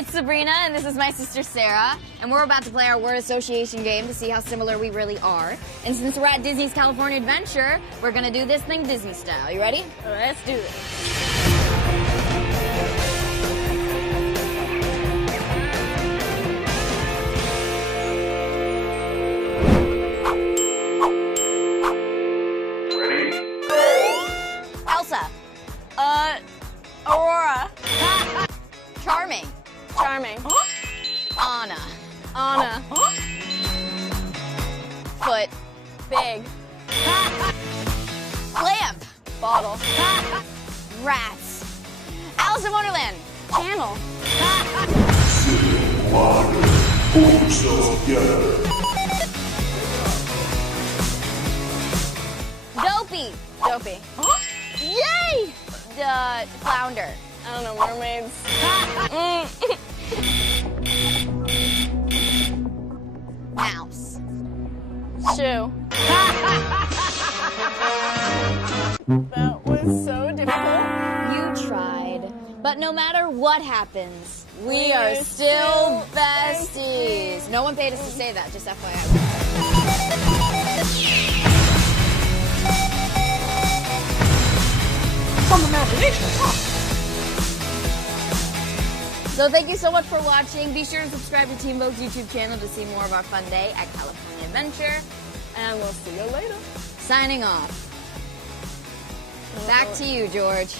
it's Sabrina, and this is my sister Sarah, and we're about to play our word association game to see how similar we really are. And since we're at Disney's California Adventure, we're gonna do this thing Disney style. You ready? Let's do this. Elsa. Aurora. Charming. Charming. Anna. Anna. Foot. Big. Lamp. Bottle. Rats. Alice in Wonderland. Channel. Water. Pull yourself together. Dopey. Dopey. Yay! Flounder. I don't know, mermaids. Mouse. Shoe. That was so difficult. You tried. But no matter what happens, we We're are still still besties. No one paid us to say that, just FYI. Some imagination, huh? So thank you so much for watching. Be sure to subscribe to Team Vogue's YouTube channel to see more of our fun day at California Adventure. And we'll see you later. Signing off. Back to you, George.